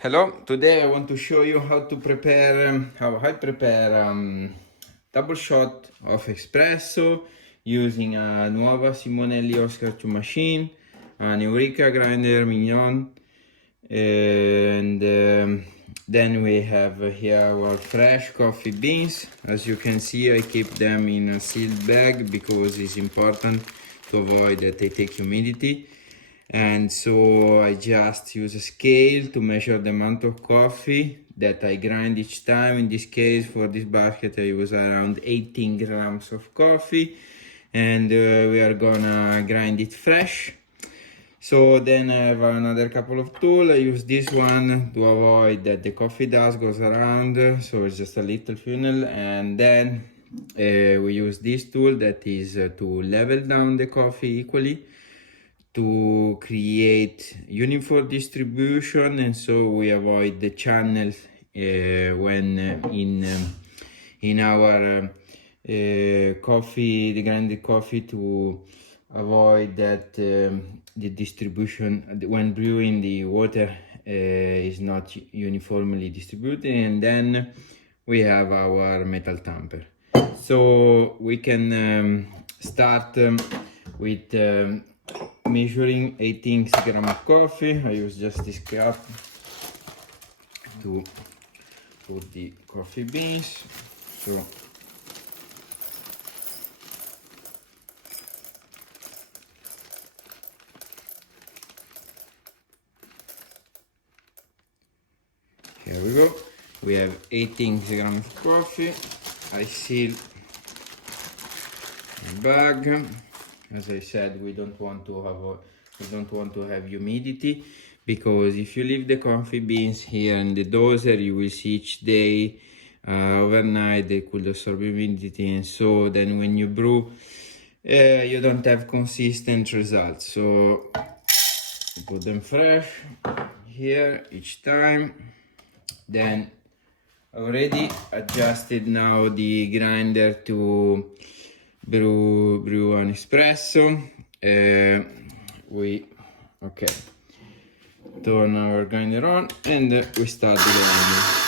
Hello, today I want to show you how to prepare, how I prepare double shot of espresso using a Nuova Simonelli Oscar 2 machine, an Eureka grinder Mignon, and then we have here our fresh coffee beans. As you can see, I keep them in a sealed bag because it's important to avoid that they take humidity. And so I just use a scale to measure the amount of coffee that I grind each time. In this case, for this basket, I use around 18 grams of coffee, and we are gonna grind it fresh. So then I have another couple of tools. I use this one to avoid that the coffee dust goes around, so it's just a little funnel. And then we use this tool that is to level down the coffee equally, to create uniform distribution, and so we avoid the channels when in our coffee, the grinded coffee, to avoid that the distribution when brewing the water is not uniformly distributed. And then we have our metal tamper, so we can start with measuring 18 grams of coffee. I use just this cup to put the coffee beans. So here we go. We have 18 grams of coffee. I seal the bag. As I said, we don't want to have humidity, because if you leave the coffee beans here in the doser, you will see each day overnight they could absorb humidity, and so then when you brew, you don't have consistent results. So put them fresh here each time. Then already adjusted now the grinder to brew an espresso. We turn our grinder on and we start the grinding.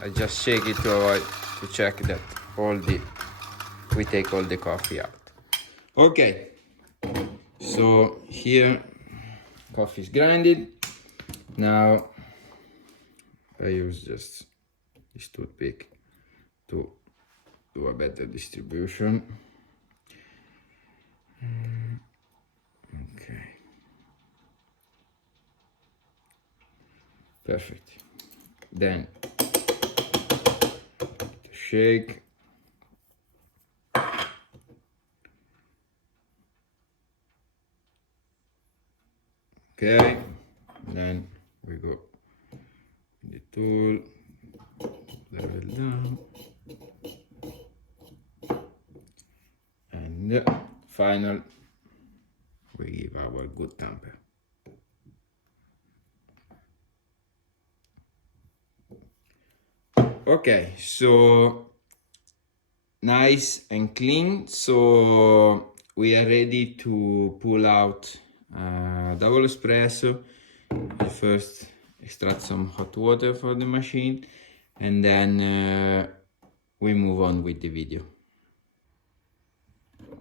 I just shake it to check that we take all the coffee out. Okay, so here coffee is grinded. Now I use just this toothpick to do a better distribution. Okay, perfect. Then shake. Okay, then we go with the tool, level down, and final we give our good tamper. Okay, so nice and clean. So we are ready to pull out double espresso. I first extract some hot water for the machine, and then we move on with the video.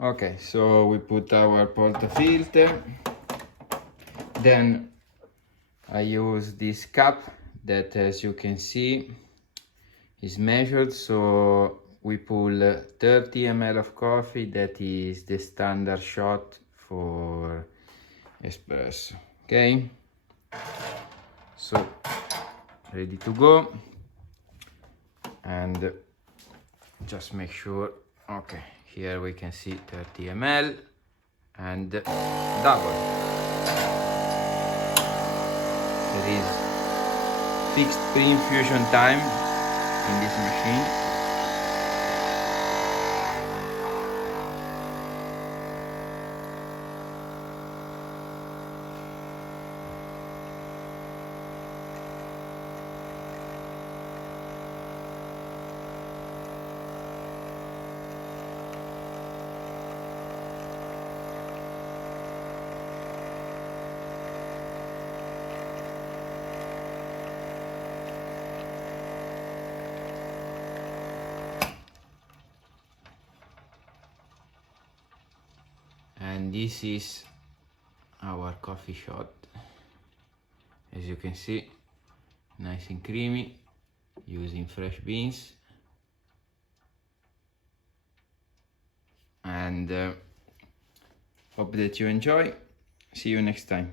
Okay, so we put our portafilter. Then I use this cup that, as you can see, is measured. So we pull 30 ml of coffee. That is the standard shot for espresso. Okay, so ready to go, and just make sure. Okay, here we can see 30 ml and double. There is fixed pre-infusion time in this machine. And this is our coffee shot. As you can see, nice and creamy, using fresh beans. And hope that you enjoy. See you next time.